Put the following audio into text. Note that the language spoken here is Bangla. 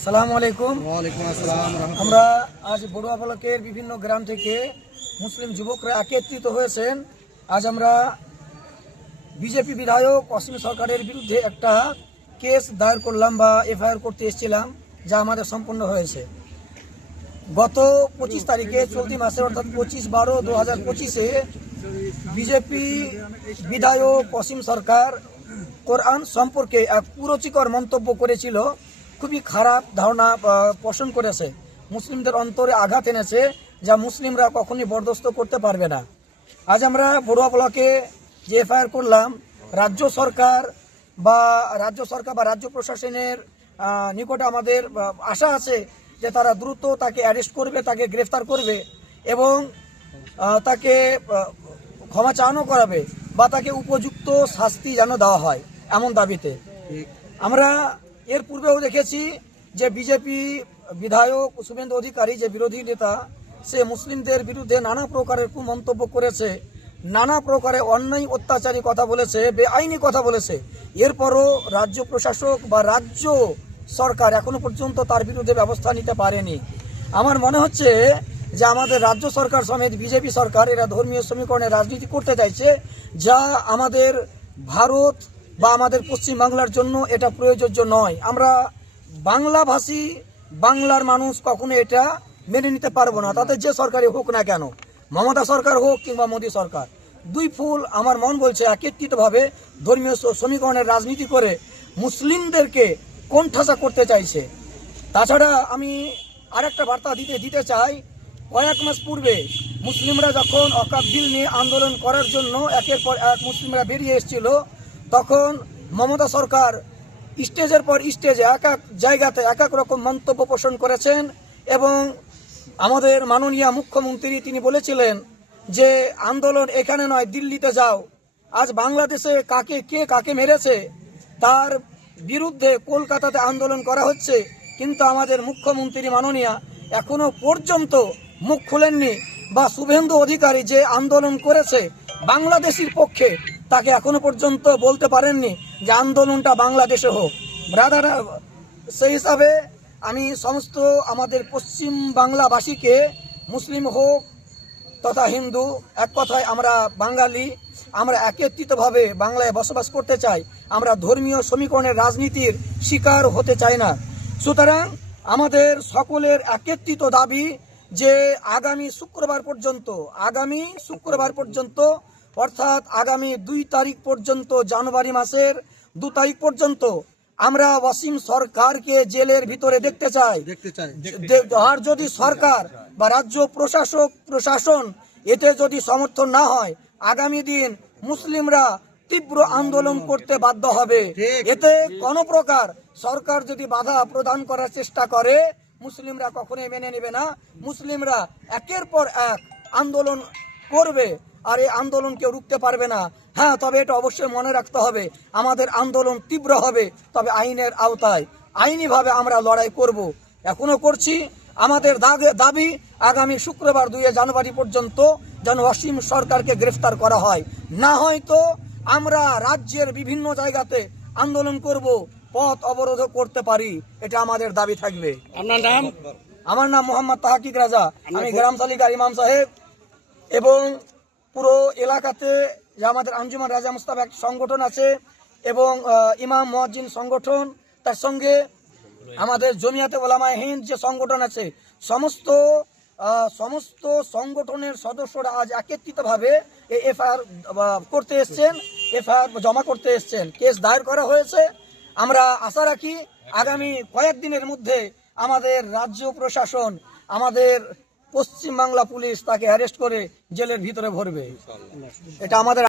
আসসালামু আলাইকুম। ওয়ালাইকুম আসসালাম। আমরা আজ বড়ুয়া ব্লকের বিভিন্ন গ্রাম থেকে মুসলিম যুবকরা একত্রিত হয়েছেন। আজ আমরা বিজেপি বিধায়ক অসীম সরকারের বিরুদ্ধে একটা কেস দায়ের করলাম বা এফআইআর করতে এসেছিলাম, যা আমাদের সম্পন্ন হয়েছে। গত 25 তারিখে চলতি মাসে অর্থাৎ 25/12/2025-এ বিজেপি বিধায়ক অসীম সরকার কোরআন সম্পর্কে এক কুরুচিকর মন্তব্য করেছিল। খুবই খারাপ ধারণা পোষণ করেছে, মুসলিমদের অন্তরে আঘাত এনেছে, যা মুসলিমরা কখনই বরদাস্ত করতে পারবে না। আজ আমরা বড়ুয়া ব্লকে যে এফআইআর করলাম, রাজ্য সরকার বা রাজ্য প্রশাসনের নিকটে আমাদের আশা আছে যে তারা দ্রুত তাকে অ্যারেস্ট করবে, তাকে গ্রেফতার করবে এবং তাকে ক্ষমা চাওয়ানো করাবে বা তাকে উপযুক্ত শাস্তি যেন দেওয়া হয়, এমন দাবিতে। আমরা এর পূর্বেও দেখেছি যে বিজেপি বিধায়ক শুভেন্দু অধিকারী, যে বিরোধী নেতা, সে মুসলিমদের বিরুদ্ধে নানা প্রকারের কুমন্তব্য করেছে, নানা প্রকারে অন্যায় অত্যাচারী কথা বলেছে, বেআইনি কথা বলেছে। এরপরও রাজ্য প্রশাসক বা রাজ্য সরকার এখনো পর্যন্ত তার বিরুদ্ধে ব্যবস্থা নিতে পারেনি। আমার মনে হচ্ছে যে আমাদের রাজ্য সরকার সমেত বিজেপি সরকার এরা ধর্মীয় সমীকরণে রাজনীতি করতে চাইছে, যা আমাদের ভারত বা আমাদের পশ্চিমবাংলার জন্য এটা প্রয়োজ্য নয়। আমরা বাংলাভাষী, বাংলার মানুষ কখনো এটা মেনে নিতে পারবো না, তাতে যে সরকারই হোক না কেন, মমতা সরকার হোক কিংবা মোদী সরকার। দুই ফুল আমার মন বলছে একত্রিতভাবে ধর্মীয় সমীকরণের রাজনীতি করে মুসলিমদেরকে কোণঠাসা করতে চাইছে। তাছাড়া আমি আরেকটা বার্তা দিতে চাই, কয়েক মাস পূর্বে মুসলিমরা যখন ওয়াকফ বিল নিয়ে আন্দোলন করার জন্য একের পর এক মুসলিমরা বেরিয়ে এসেছিল, তখন মমতা সরকার স্টেজের পর স্টেজে এক এক জায়গাতে এক এক রকম মন্তব্য পোষণ করেছেন এবং আমাদের মাননীয় মুখ্যমন্ত্রী তিনি বলেছিলেন যে আন্দোলন এখানে নয়, দিল্লিতে যাও। আজ বাংলাদেশে কে কাকে মেরেছে তার বিরুদ্ধে কলকাতাতে আন্দোলন করা হচ্ছে, কিন্তু আমাদের মুখ্যমন্ত্রী মাননীয়া এখনো পর্যন্ত মুখ খুলেননি, বা শুভেন্দু অধিকারী যে আন্দোলন করেছে বাংলাদেশের পক্ষে, তাকে এখনো পর্যন্ত বলতে পারেননি যে আন্দোলনটা বাংলাদেশে হোক। ব্রাদার, সেই হিসাবে আমি সমস্ত আমাদের পশ্চিম বাংলাবাসীকে, মুসলিম হোক তথা হিন্দু, এক কথায় আমরা বাঙালি, আমরা একত্রিতভাবে বাংলায় বসবাস করতে চাই। আমরা ধর্মীয় সমীকরণের রাজনীতির শিকার হতে চাই না। সুতরাং আমাদের সকলের একত্রিত দাবি যে আগামী শুক্রবার পর্যন্ত অর্থাৎ আগামী 2 তারিখ পর্যন্ত, জানুয়ারি মাসের 2 তারিখ পর্যন্ত আমরা অসীম সরকারকে জেলের ভিতরে দেখতে চাই। আর যদি সরকার বা রাজ্য প্রশাসন এতে যদি সমর্থন না হয়, আগামী দিন মুসলিমরা তীব্র আন্দোলন করতে বাধ্য হবে। এতে কোনো প্রকার সরকার যদি বাধা প্রদান করার চেষ্টা করে, মুসলিমরা কখনোই মেনে নেবে না। মুসলিমরা একের পর এক আন্দোলন করবে, আর এই আন্দোলন কেউ রুখতে পারবে না। হ্যাঁ, তবে এটা অবশ্যই মনে রাখতে হবে, আমাদের আন্দোলন তীব্র হবে, তবে আইনের আওতায়, আইনিভাবে আমরা লড়াই করব, এখনো করছি। আমাদের দাবি আগামী শুক্রবার 2 জানুয়ারি পর্যন্ত যেন অসীম সরকারকে গ্রেফতার করা হয়, না হয়তো আমরা রাজ্যের বিভিন্ন জায়গাতে আন্দোলন করব, পথ অবরোধ করতে পারি, এটা আমাদের দাবি থাকবে। আপনার নাম? আমার নাম মোহাম্মদ তাহাকিক রাজা। আমি গ্রাম তালিকার ইমাম সাহেব এবং পুরো এলাকাতে যে আমাদের আঞ্জুমান রাজা মুস্তাফা এক সংগঠন আছে এবং ইমাম মুয়াজ্জিন সংগঠন, তার সঙ্গে আমাদের জমিয়াতে ওলামায়ে হিন্দ যে সংগঠন আছে, সমস্ত সংগঠনের সদস্যরা আজ একত্রিতভাবে এই এফআইআর করতে এসছেন, এফআইআর জমা করতে এসছেন, কেস দায়ের করা হয়েছে। আমরা আশা রাখি আগামী কয়েকদিনের মধ্যে আমাদের রাজ্য প্রশাসন, আমাদের পশ্চিমবাংলা পুলিশ তাকে অ্যারেস্ট করে জেলের ভিতরে ভরবে। এটা আমাদের